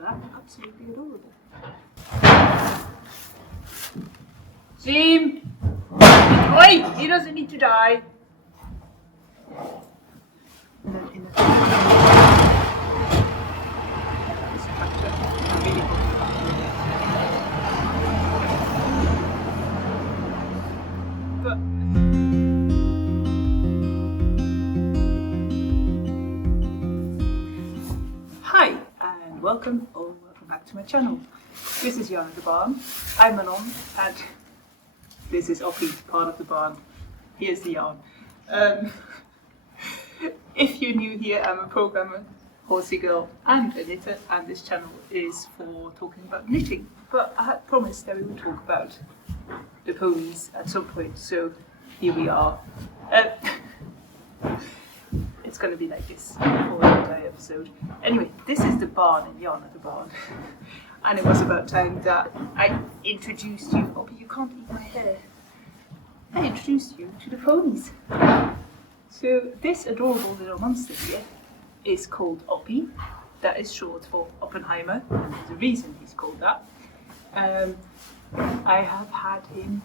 black, absolutely adorable. Seam! Oi! He doesn't need to die! And then in the this tractor, really cool. But hi and welcome back to my channel. This is Yarn at the Barn. I'm Manon and this is Orchid, part of the barn. Here's the yarn. If you're new here, I'm a programmer, horsey girl and a knitter, and this channel is for talking about knitting. But I had promised that we would talk about the ponies at some point, so here we are. It's going to be like this for the entire episode. Anyway, this is the barn in Yarn at the Barn. And it was about time that I introduced you. Oh, but you can't eat my hair. I introduced you to the ponies. So this adorable little monster here is called Oppie. That is short for Oppenheimer, and there's a reason he's called that. I have had him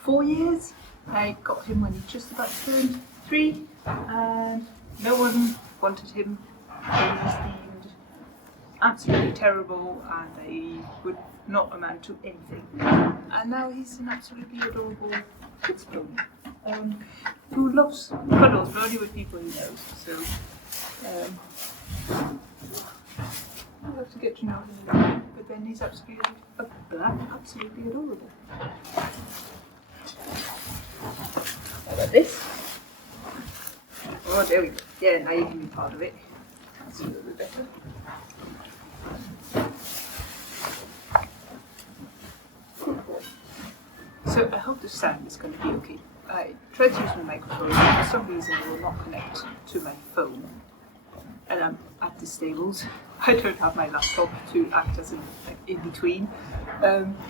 4 years. I got him when he just about turned 3, and no one wanted him. He was deemed absolutely terrible, and I would not amount to anything. And now he's an absolutely adorable kids pony who loves cuddles, but only with people he knows. So I'll have to get to know him a little bit, but then he's absolutely adorable. How about this? Oh, there we go. Yeah, now you can be part of it. That's a little bit better. So I hope the sound is going to be okay. I tried to use my microphone, but for some reason it will not connect to my phone. And I'm at the stables. I don't have my laptop to act as an in between.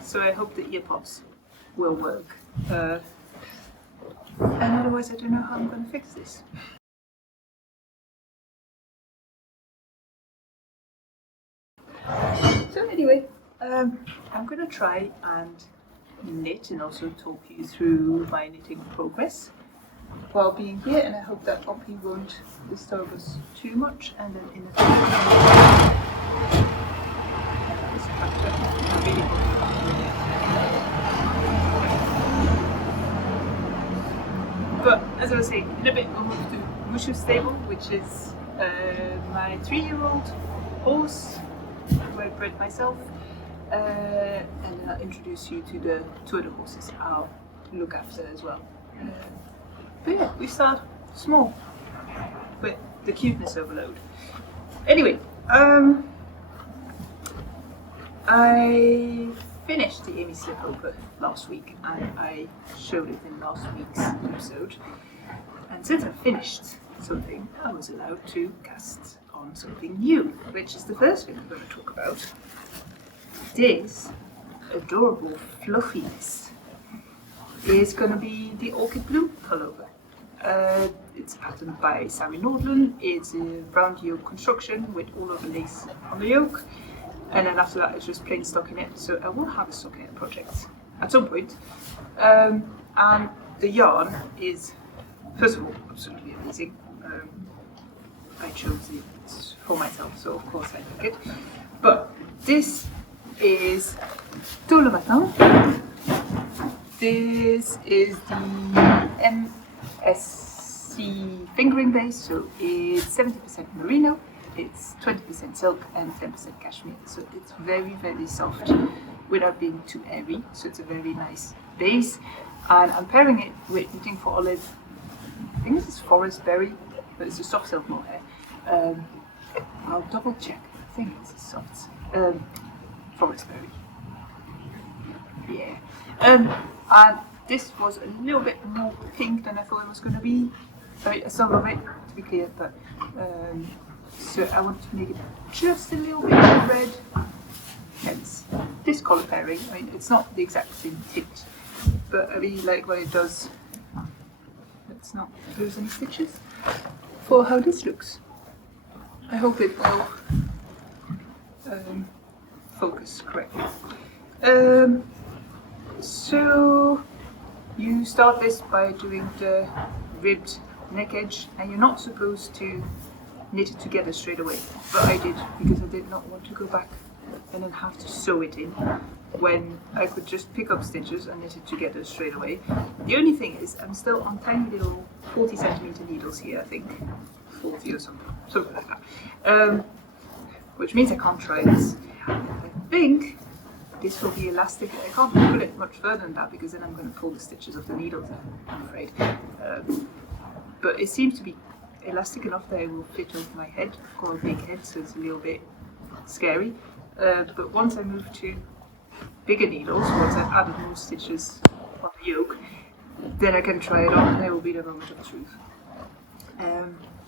So I hope the earpods will work. And otherwise I don't know how I'm going to fix this. So anyway, I'm going to try and knit and also talk you through my knitting progress while being here, and I hope that Oppie won't disturb us too much. And then in the this tractor, really cool. But as I was saying, in a bit we'll move to Mushu's stable, which is my 3-year-old horse who I bred myself. And then I'll introduce you to the 2 other horses I'll look after as well. But yeah, we start small with the cuteness overload. Anyway, I finished the Amy slipover last week, and I showed it in last week's episode. And since I finished something, I was allowed to cast on something new, which is the first thing I'm going to talk about. This adorable fluffiness is going to be the Orchid blue pullover. It's patterned by Sari Nordlund. It's a round yoke construction with all of the lace on the yoke, and then after that it's just plain stockinette. So I will have a stockinette project at some point. And the yarn is, first of all, absolutely amazing. I chose it for myself, so of course I took it. But this is tout le matin. This is the MSC fingering base, so it's 70% merino, it's 20% silk and 10% cashmere. So it's very, very soft without being too airy. So it's a very nice base, and I'm pairing it with knitting for olive. I think this is forest berry, but it's a soft silk mohair. I'll double check. I think this is soft. Forest berry. Yeah. And this was a little bit more pink than I thought it was going to be. Some of it, to be clear, but so I wanted to make it just a little bit more red. Hence this colour pairing. I mean, it's not the exact same tint, but I really like when it does. Let's not lose any stitches for how this looks. I hope it will focus correctly. So you start this by doing the ribbed neck edge, and you're not supposed to knit it together straight away, but I did because I did not want to go back and then have to sew it in when I could just pick up stitches and knit it together straight away. The only thing is I'm still on tiny little 40 centimeter needles here, I think 40 or something like that, which means I can't try this. I think this will be elastic. I can't put it much further than that because then I'm going to pull the stitches off the needles, I'm afraid. But it seems to be elastic enough that it will fit over my head. I've got a big head, so it's a little bit scary. But once I move to bigger needles, once I've added more stitches on the yoke, then I can try it on and there will be the moment of truth.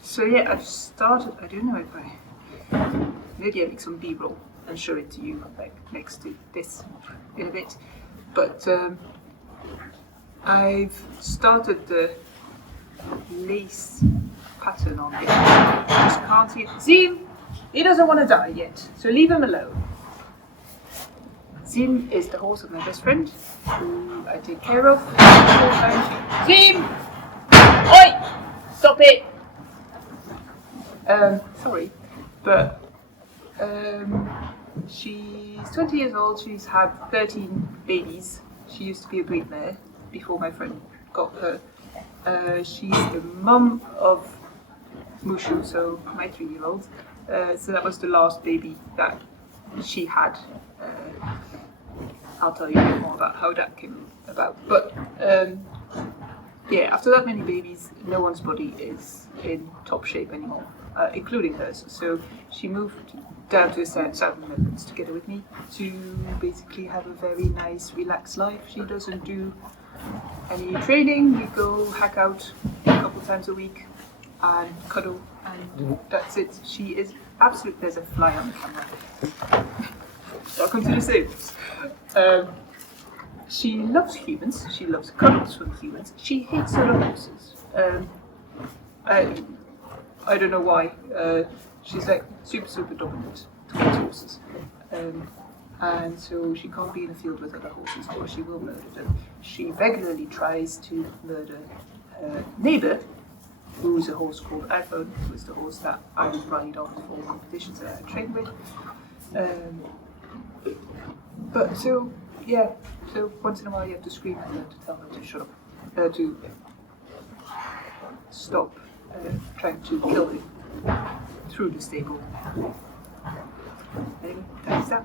So yeah, I've started, I don't know if maybe I make some B-roll and show it to you like next to this in a bit. But I've started the lace pattern on it. I just can't see it. Zim! He doesn't want to die yet, so leave him alone. Zim is the horse of my best friend, who I take care of all the time. Zim! Oi! Stop it! Sorry, but she's 20 years old, she's had 13 babies. She used to be a breed mare before my friend got her. She's the mum of Mushu, so my 3-year-old. So that was the last baby that she had. I'll tell you a bit more about how that came about. But yeah, after that many babies, no one's body is in top shape anymore, including hers. So she moved down to the southern Netherlands together with me to basically have a very nice, relaxed life. She doesn't do any training. We go hack out a couple times a week and cuddle, and that's it. She is absolute. There's a fly on the camera. Welcome to the Stables. She loves humans. She loves cuddles from humans. She hates other horses. I don't know why. She's like super dominant towards horses. And so she can't be in a field with other horses or she will murder them. She regularly tries to murder her neighbour, who's a horse called iPhone, who is the horse that I would ride on for competitions that I train with. But so, yeah, so once in a while you have to scream at her to tell her to shut up, to stop trying to kill him through the stable. Anyway, that's that.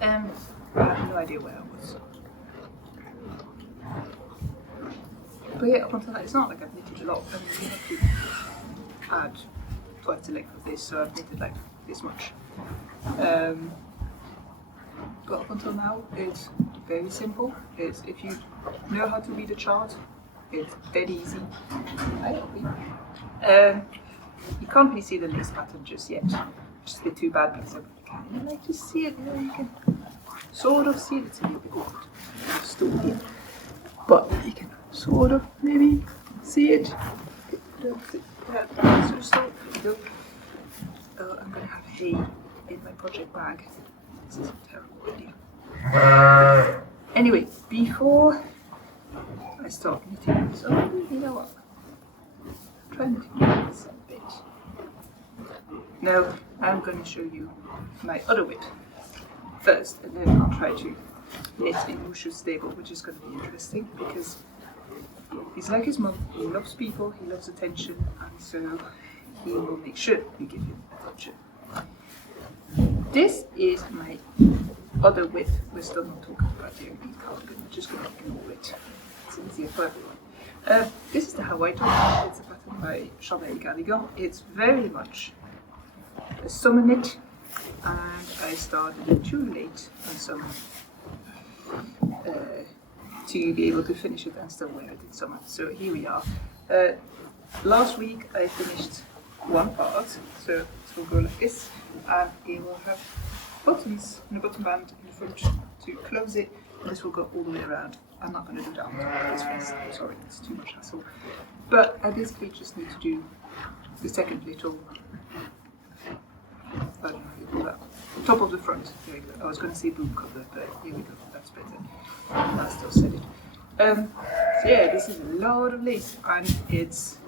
I have no idea where I was. But yeah, up until that, it's not like I've knitted a lot. I mean, you have to add twice the length of this, so I've knitted like this much. But up until now, it's very simple. It's, if you know how to read a chart, it's dead easy. I hope you can't really see the lace pattern just yet, which is a bit too bad because I kind of like to see it. You know, you can sort of see it. It's a little bit awkward. It's still here, but you can sort of maybe see it. So there we go. I'm going to have hay in my project bag. This is a terrible idea. Anyway, before I start knitting, so you know what? Try knitting this a bit. Now I'm going to show you my other whip first, and then I'll try to knit in Mushu's stable, which is going to be interesting because he's like his mum. He loves people, he loves attention, and so he will make sure we give him attention. This is my other whip. We're still not talking about the Orchid cardigan. We're just going to ignore it. It's easier for everyone. This is the Hawaï top. It's a pattern by Chandails Cardigans. It's very much a summer knit, and I started it too late in summer to be able to finish it and still wear it in summer. So here we are. Last week I finished one part, so this will go like this, and it will have buttons and a button band in the front to close it, and this will go all the way around. I'm not going to do that on this face, I'm sorry, it's too much hassle. But I basically just need to do the second little, I don't know how you call that, top of the front. There we go. I was going to say boom cover, but here we go. That's better. I still said it. So yeah, this is a lot of lace, and it's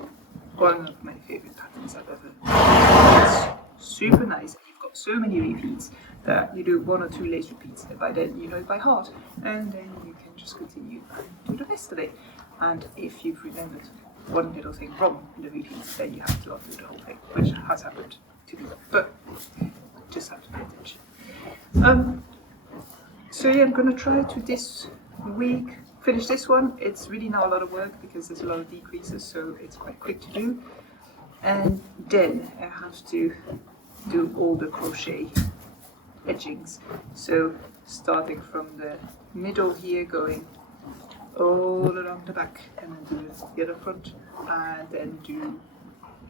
one of my favorite patterns I've ever done. It's super nice. You've got so many repeats that you do 1 or 2 lace repeats, and by then you know it by heart, and then you can just continue and do the rest of it. And if you've remembered one little thing wrong in the repeats, then you have to undo the whole thing, which has happened to me, but just have to pay attention. So yeah, I'm gonna try to this week finish this one. It's really now a lot of work because there's a lot of decreases, so it's quite quick to do. And then I have to do all the crochet edgings. So starting from the middle here, going all along the back, and then do the other front, and then do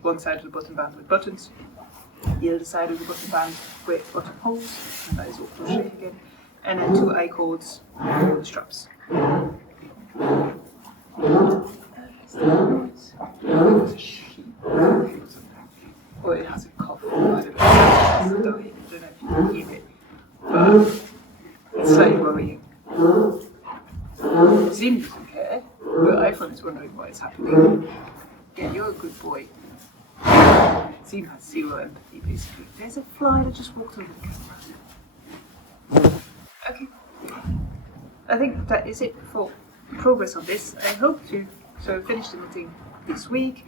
one side of the button band with buttons, the other side of the button band with buttonholes, and that is all crochet again, and then 2 I-cords for the straps. Or it has a cough. I don't know if you can hear it, but it's slightly worrying. Zim doesn't care, but iPhone is wondering what is happening. Yeah, you're a good boy. Zim has 0 empathy, basically. There's a fly that just walked over the camera. Okay. I think that is it for progress on this. I hope to finish the knitting this week,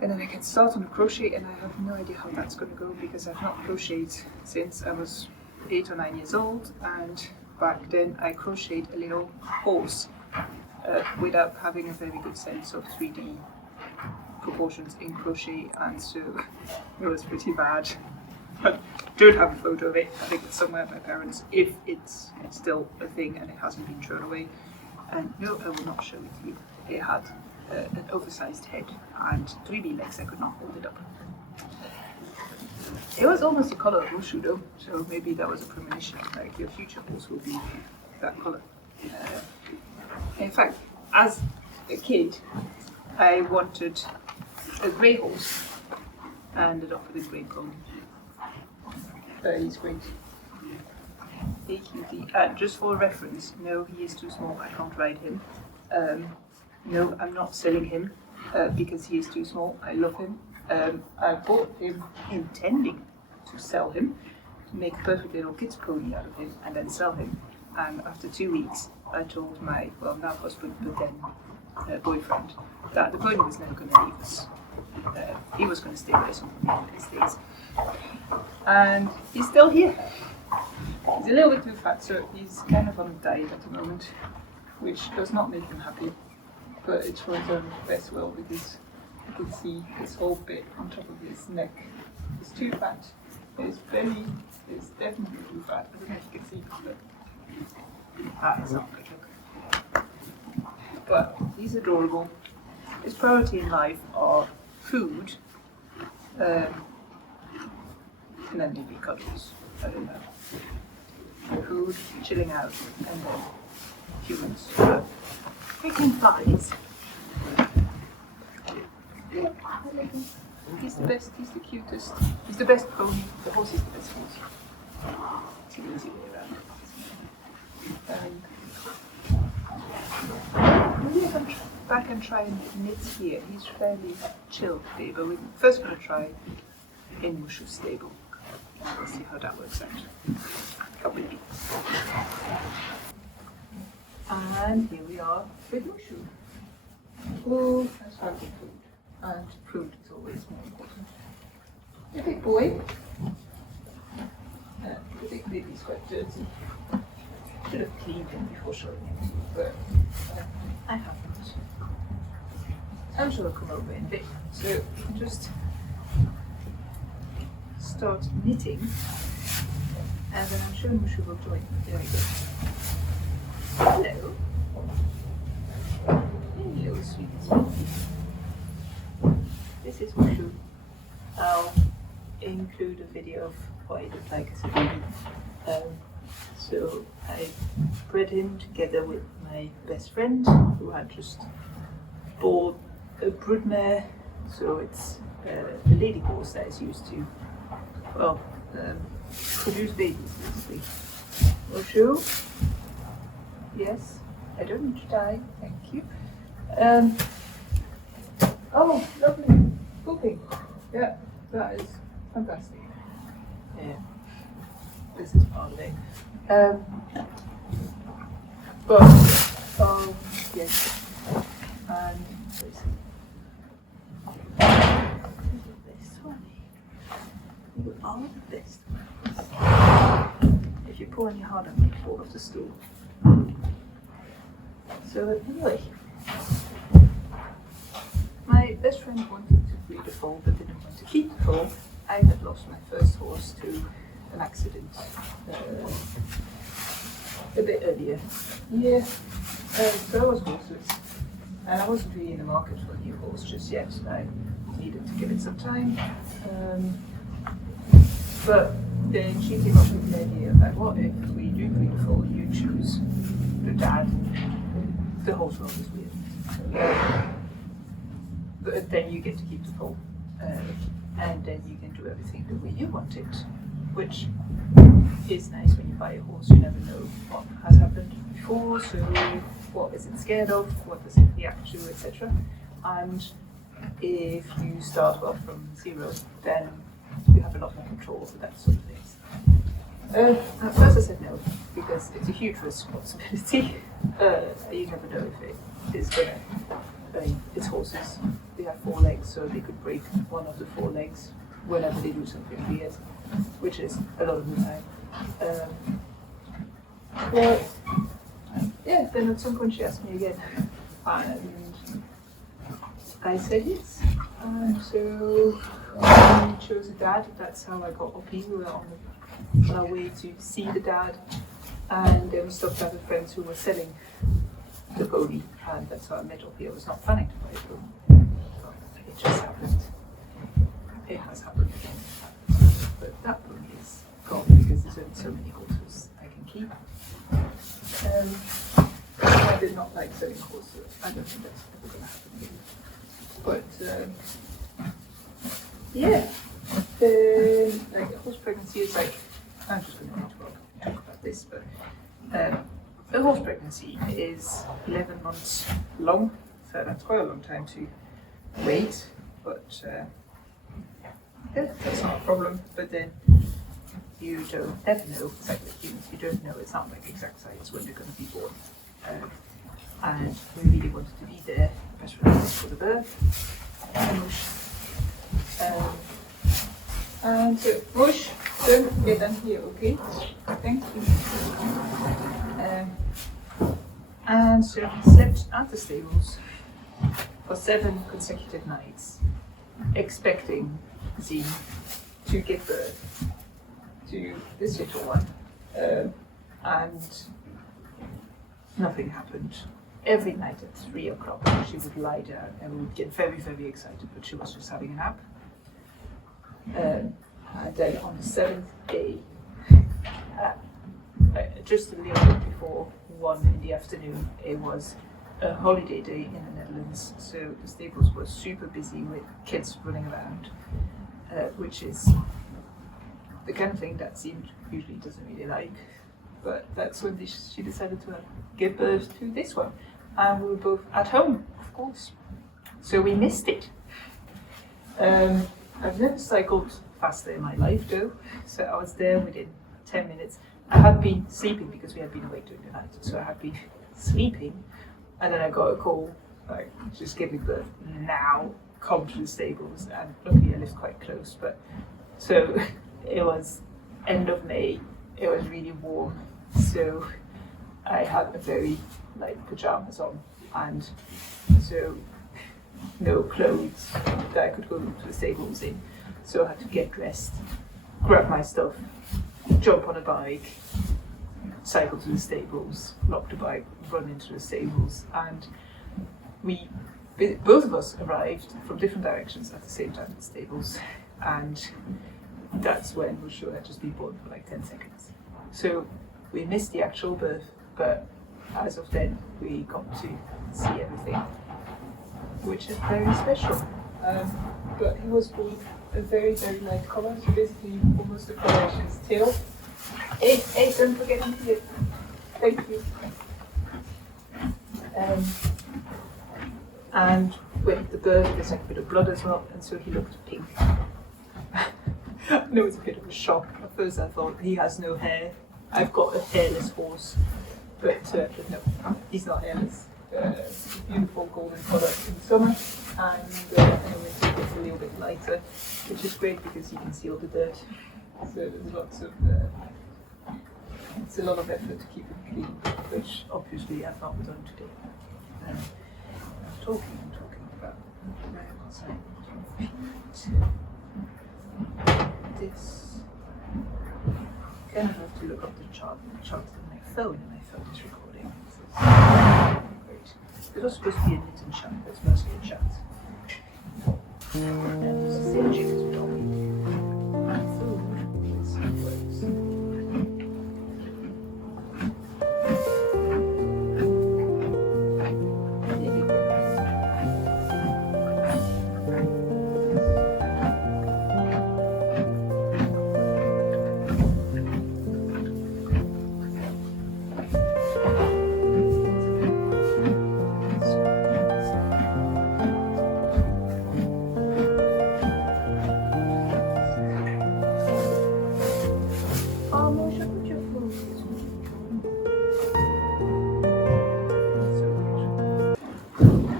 and then I can start on the crochet, and I have no idea how that's going to go because I've not crocheted since I was 8 or 9 years old, and back then I crocheted a little horse without having a very good sense of 3D proportions in crochet, and so it was pretty bad. I don't have a photo of it. I think it's somewhere at my parents', if it's still a thing and it hasn't been thrown away. And no, I will not show it to you. It had an oversized head and 3B legs. I could not hold it up. It was almost the color of Wushu though, so maybe that was a premonition, like your future horse will be that color. In fact, as a kid, I wanted a grey horse and ended up with a grey pony. He's great. Hey cutie. Just for reference, no, he is too small, I can't ride him. No, I'm not selling him because he is too small. I love him. I bought him intending to sell him, to make a perfect little kid's pony out of him and then sell him. And after 2 weeks, I told my, well, now husband, but then boyfriend, that the pony was never going to leave us. He was going to stay with us on these days. And he's still here. He's a little bit too fat, so he's kind of on a diet at the moment, which does not make him happy, but it's for his own best will, because you can see this whole bit on top of his neck is too fat. His belly is definitely too fat. I don't know if you can see, but that is not good look. But he's adorable. His priority in life are food, and then maybe cuddles. I don't know. Food, chilling out, and then humans. Freaking flies. Yeah, I like him. He's the best, he's the cutest. He's the best pony. The horse is the best horse. It's an easy way around. Maybe I can back and try and knit here. He's fairly chill today, but we're first going to try in Wushu's stable. We'll see how that works out. Come with me. And here we are with Wushu. Oh, that's hard with food. And food is always more important. The big boy. The big baby's quite dirty. Should have cleaned him before showing him, but I haven't. I'm sure I'll come over in a bit. So just start knitting, and then I'm sure Wushu will join. There we go. Hello. Hello, sweetie. This is Wushu. I'll include a video of what he looked like as a baby. So I bred him together with my best friend, who had just bought a broodmare. So it's a lady horse that is used to, well, produce babies, basically. Bonjour. Yes, I don't need to die, thank you. Oh, lovely. Pooping. Yeah, that is fantastic. Yeah, this is part of it. But, yes. And, where is it? This one. You are the best ones. If you pull any harder, you fall off the stool. So, anyway. My best friend wanted to breed a foal but didn't want to keep the foal. I had lost my first horse to an accident a bit earlier. Yeah, so I was horseless. And I wasn't really in the market for a new horse just yet. I needed to give it some time. But then she came up with the idea that what if we do breed a foal, you choose the dad. The horse world is weird. But then you get to keep the foal. And then you can do everything the way you want it. Which is nice when you buy a horse, you never know what has happened before, so what is it scared of, what does it react to, etc. And if you start off from zero, then you have a lot more control over that sort of things. At first I said no, because it's a huge responsibility. You never know if it is gonna, it's horses, they have 4 legs, so they could break one of the 4 legs whenever they do something weird, which is a lot of the time. But yeah, then at some point she asked me again, and I said yes. And so we chose a dad. That's how I got Oppie. We were on our way to see the dad, and then we stopped at with friends who were selling the pony, and that's how I met Oppie. I was not planning to buy a pony, but it just happened. It has happened again. But that pony is gone because there's only so many horses I can keep. I did not like selling horses. I don't think that's ever going to happen again. But yeah, like horse pregnancy is like, I'm just going to talk about this, but a horse pregnancy is 11 months long, so that's quite a long time to wait, but yeah, that's not a problem. But then you don't ever know, it's like with humans, you don't know, it's not like exact science when they're going to be born. And we really wanted to be there, especially for the birth. And so, Mush, don't get down here, okay? Thank you. And so he slept at the stables for 7 consecutive nights, expecting Z to give birth to this little one, and nothing happened. Every night at 3 o'clock she would lie down and we would get very, very excited, but she was just having a nap. And then on the 7th day, just a little bit before 1 in the afternoon, it was a holiday day in the Netherlands, so the stables were super busy with kids running around, which is the kind of thing that Seam usually doesn't really like. But that's when she decided to give birth to this one. And we were both at home, of course. So we missed it. I've never cycled faster in my life though. So I was there within 10 minutes. I had been sleeping because we had been awake during the night. So I had been sleeping. And then I got a call, like, just giving birth now, come to the stables. And luckily I live quite close. But so it was end of May. It was really warm, so I had a very light pajamas on, and so no clothes that I could go to the stables in. So I had to get dressed, grab my stuff, jump on a bike, cycle to the stables, lock the bike, run into the stables, and both of us arrived from different directions at the same time at the stables, and that's when Mushu had just been born for like 10 seconds. So we missed the actual birth, but as of then we got to see everything, which is very special. But he was born a very, very light colour, so basically almost the colour of his tail. Hey, don't forget him here. Thank you. And with the bird, there's like a bit of blood as well, and so he looked pink. And it was a bit of a shock. At first I thought, he has no hair. I've got a hairless horse. But no, he's not hairless. It's a beautiful golden colour in summer, and in winter it's a little bit lighter, which is great because you can see all the dirt. So there's lots of, it's a lot of effort to keep it clean, which obviously I've not done today. I'm talking about where was I? This. Kind of have to look up the chart on my phone, and my phone is recording. Great. It was supposed to be a knit and chat, but it's mostly a chat. And this is the chickens with Dolly. And food with some words.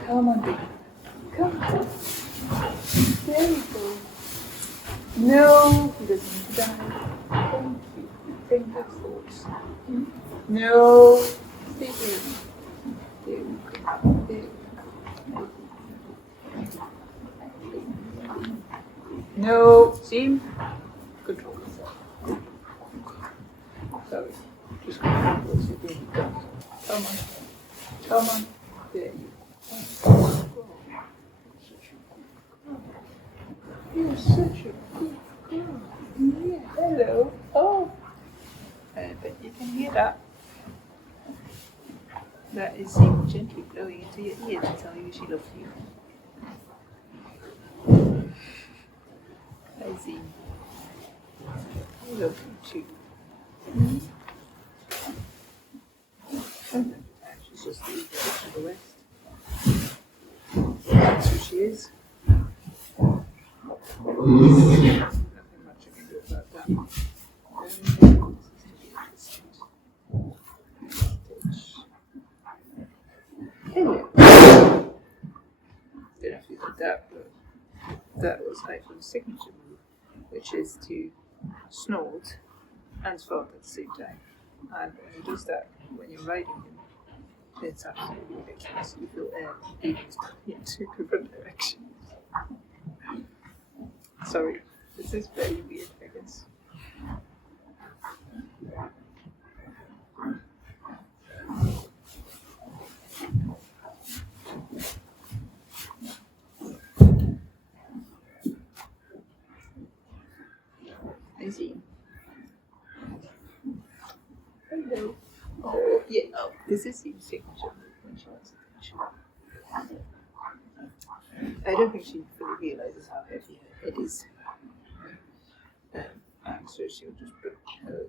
Come on, baby. Come on. There you go. No, he doesn't need to die. Thank you. Thank the thoughts. No. Stay here. There you go. There you go. No. See? Control yourself. Sorry. Just control yourself. There you go. Come on. Come on. There you go. You're such a good girl. Yeah, hello. Oh. I bet you can hear that. That is him gently blowing into your ear to tell you she loves you. I see. I love you too. She's just leaving to the west. That's who she is. Nothing much I can do about that. Hello. Don't know if you did that, but that was iPhone's signature move, which is to snort and fart at the same time. And when he does that, when you're riding him, it's absolutely ridiculous. You feel air leaving his body into different directions. Sorry, this is very weird, I guess. I see. Hello. Oh, yeah. Oh, this is his signature when she wants attention. I don't think she fully realizes how heavy her head is. And so she'll just put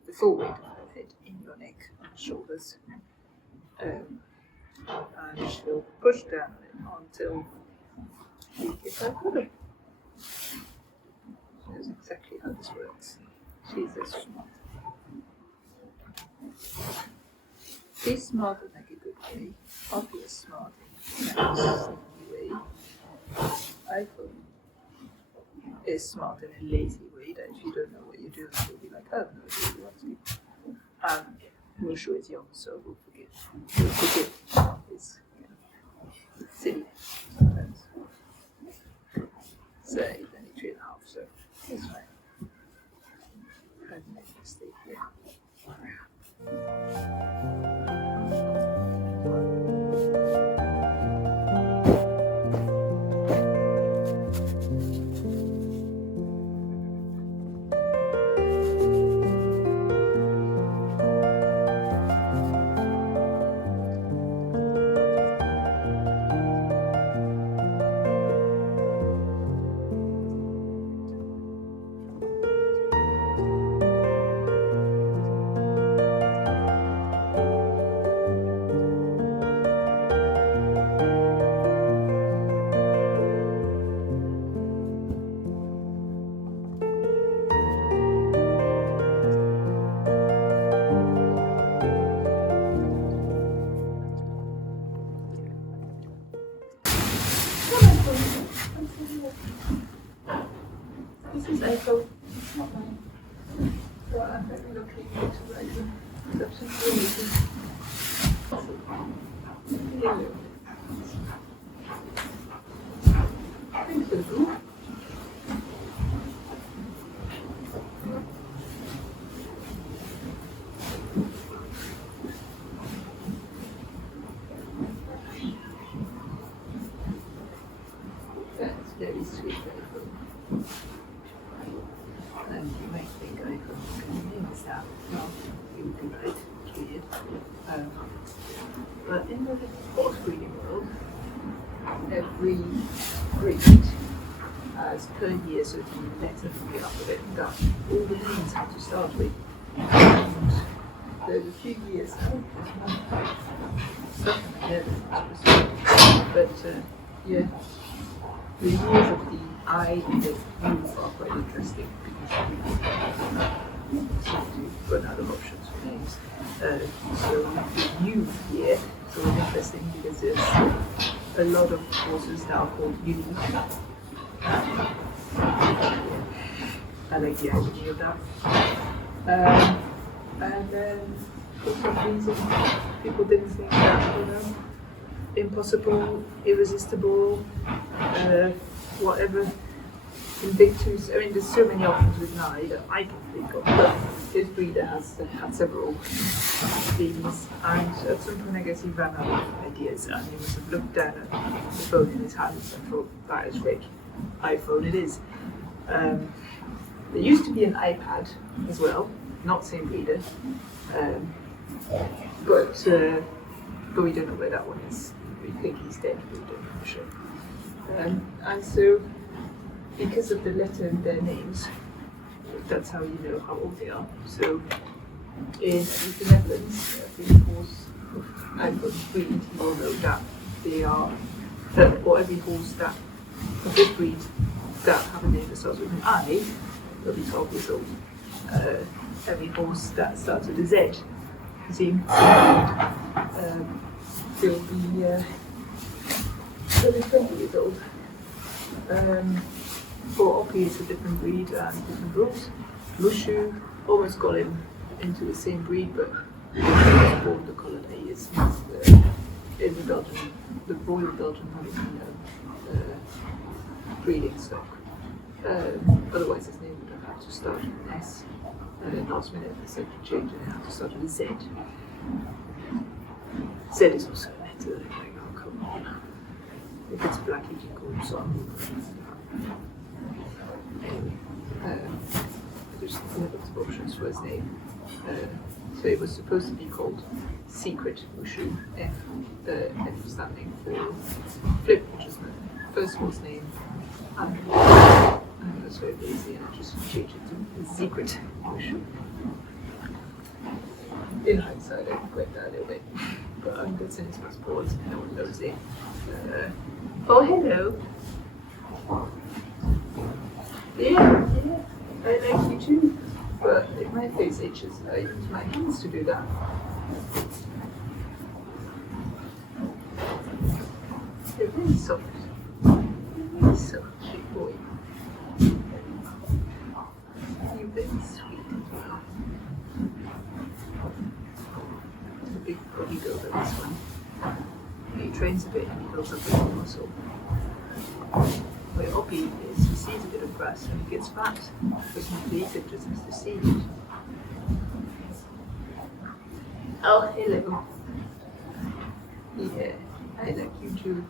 the full weight of her head in your neck and shoulders. And she'll push down until you get her cuddle. That's exactly how this works. She's so smart. She's smart in like a good way. Obvious smart in a sneaky way. iPhone is smart in a lazy way that if you don't know what you're doing, you'll be like, oh, no, you want to. Mushu is young, so we'll forget. It's silly sometimes. So he's only 3.5, so it's fine. I'd make a mistake here. very lucky to write them. That's just amazing. Hello. Thanks for the book. That's very sweet, very good. And you might think I can name this out. Well, you would be right, treated. But in the horse breeding world, every breed has per year certain letter from the alphabet that all the names have to start with. And there's a few years now, but yeah, the years of the I and the U are quite interesting because we seem to run out of options for names. So the U year is always interesting because there's a lot of horses that are called unique. I like the irony of that. And then for some reason people didn't think that, you know, impossible, irresistible, whatever Invictus. I mean, there's so many options with Nye that I can think of, but his breeder has had several themes, and at some point I guess he ran out of ideas and he must have looked down at the phone in his hands and thought, that is great, iPhone it is. There used to be an iPad as well, not same breeder, but we don't know where that one is. We think he's dead, but we don't know for sure. And so, because of the letter in their names, that's how you know how old they are. So, in the Netherlands, every horse of iPhone breed, you will know that they are, or every horse that of this breed that have a name that starts with an I, will be 12 years old. Every horse that starts with a Z, they'll be 20 years old. For Oppie, it's a different breed and different rules. Mushu almost got him into the same breed, but he was born the colour that he is. He's in the Belgian, the Royal Belgian breeding stock. Otherwise, his name would have had to start with an S. And then last minute, they said to change it, it had to start with a Z. Z is also a letter. Like, oh, come on. If it's black, you can call him Son. Anyway, there's lots of options for his name. So it was supposed to be called Secret Wushu, F standing for Flip, which is my first horse name. And I was very lazy and I just changed it to Secret Wushu. In hindsight, I regret that a little bit, but I'm good since it was sports and no one knows it. Oh, hello. Yeah, I like you too, but if my face itches, I use my hands to do that. You're very soft. You're very soft, big boy. You're very sweet as well. It's a big body builder, this one. He trains a bit and he builds up a bit of muscle. Where Oppie is, he sees a bit of grass and he gets fat. Doesn't eat it, just has to see it. Oh, hello. Yeah, I like you too.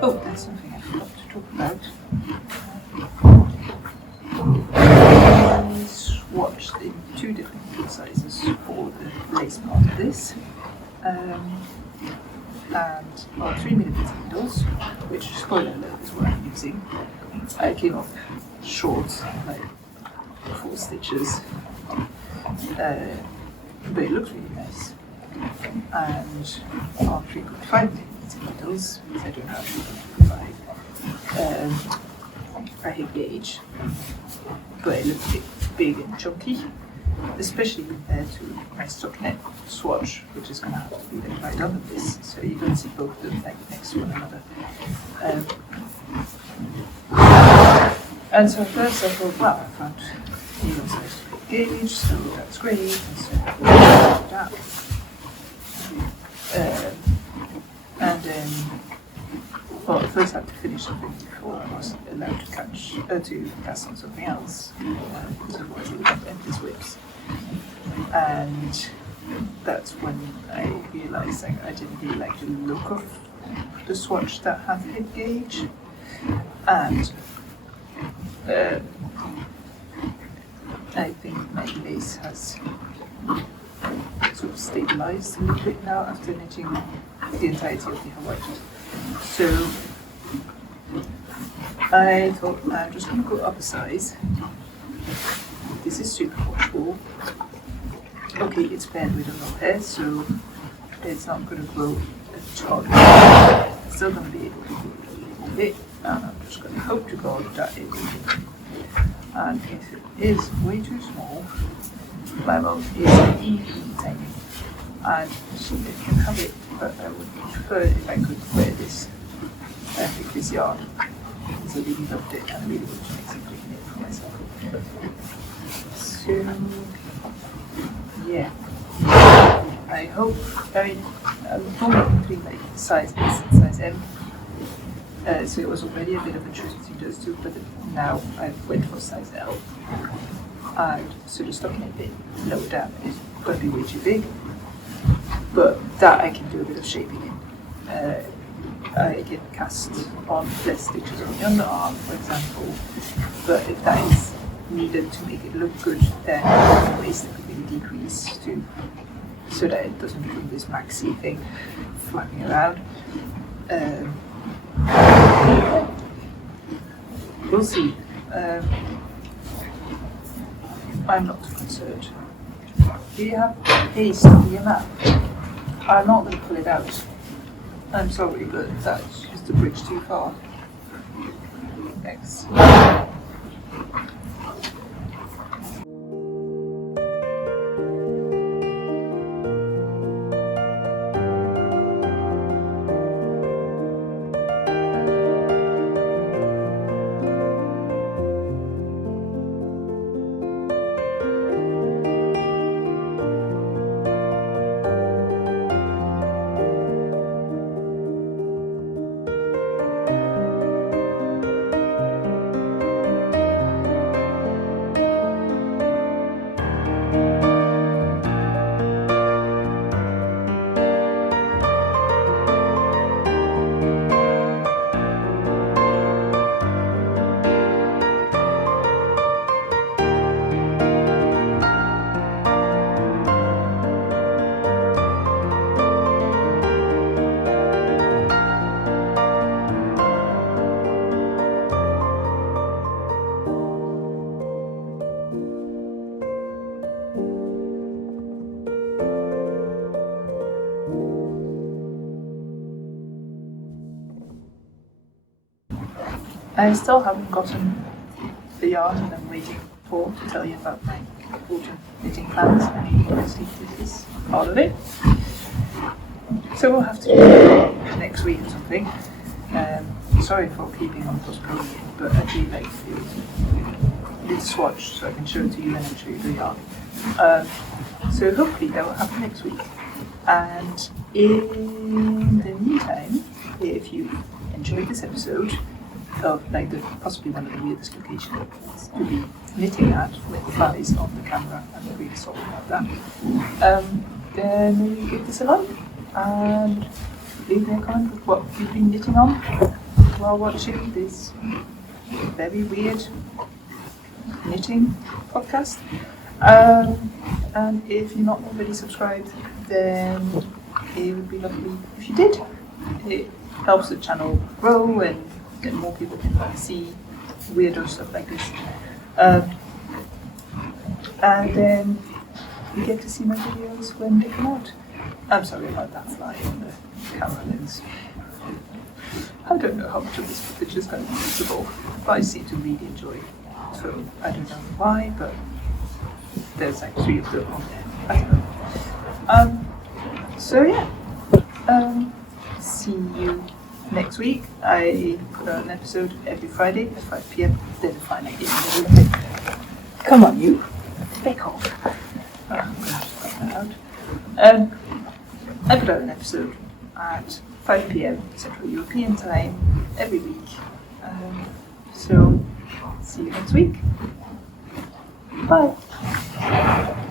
Oh, that's something I forgot to talk about. I swatched in 2 different sizes for the lace part of this. And 3mm needles, which, spoiler alert, is what I'm using. I came up short, like 4 stitches, but it looks really nice. And on 3.5mm needles, because I don't have 3.5, I hit gauge, but it looks a bit big and chunky, especially compared to my stockinette swatch, which is going to have to be like right under this, so you don't see both of them like next to one another. And so first I thought, well, I found needle size gauge, so that's great, and so that. And then, well, first I had to finish something before I was allowed to cast on something else, because otherwise it would have endless whips. And that's when I realised like, I didn't really like the look of the swatch that had hip gauge, and I think my lace has sort of stabilised a little bit now after knitting the entirety of the Hawaii. So I thought I'm just going to go up a size. This is super washable. Okay, it's paired with a low hair, so it's not going to grow a ton. It's still going to be able to grow a little bit, and I'm just going to hope to God that it will do. And if it is way too small, my mum is teeny tiny, and she can have it, but I would prefer it if I could wear this. I think this yarn is a really loved it, and I really want to make something in it for myself. So, yeah. I hope, I'm torn between like size S and size M. So it was already a bit of a choice between those two, but now I went for size L. And so the stockinette bit lower down is going to be way too big, but that I can do a bit of shaping in. I can cast on less stitches on the underarm, for example, but if that is needed to make it look good, then the waist could really decrease too, so that it doesn't become this maxi thing flapping around. We'll see. I'm not concerned. Do you have paste on your map? I'm not going to pull it out. I'm sorry, but that's just a bridge too far. Thanks. I still haven't gotten the yarn that I'm waiting for to tell you about my autumn knitting plans. I mean, obviously this is part of it. So we'll have to do it next week or something. Sorry for keeping on postponing it, but I do like to do this swatch so I can show it to you and then show you the yarn. So hopefully that will happen next week. And in the meantime, if you enjoyed this episode of like possibly one of the weirdest locations to be knitting at with the thighs on the camera, I'm really sorry about that. Then maybe give this a like and leave me a comment with what you've been knitting on. while watching this very weird knitting podcast. And if you're not already subscribed, then it would be lovely if you did. It helps the channel grow and get more people can see weirdo stuff like this. And then you get to see my videos when they come out. I'm sorry about that fly on the camera lens. I don't know how much of this footage is going to be usable, but I seem to really enjoy it. So I don't know why, but there's like 3 of them on there. I don't know. So yeah. See you next week. I put out an episode every Friday at 5 PM. There's a fine idea in the middle of it. Come on, you. Back off. I'm going to have to find that out. I put out an episode at 5 PM Central European time every week. So, see you next week. Bye.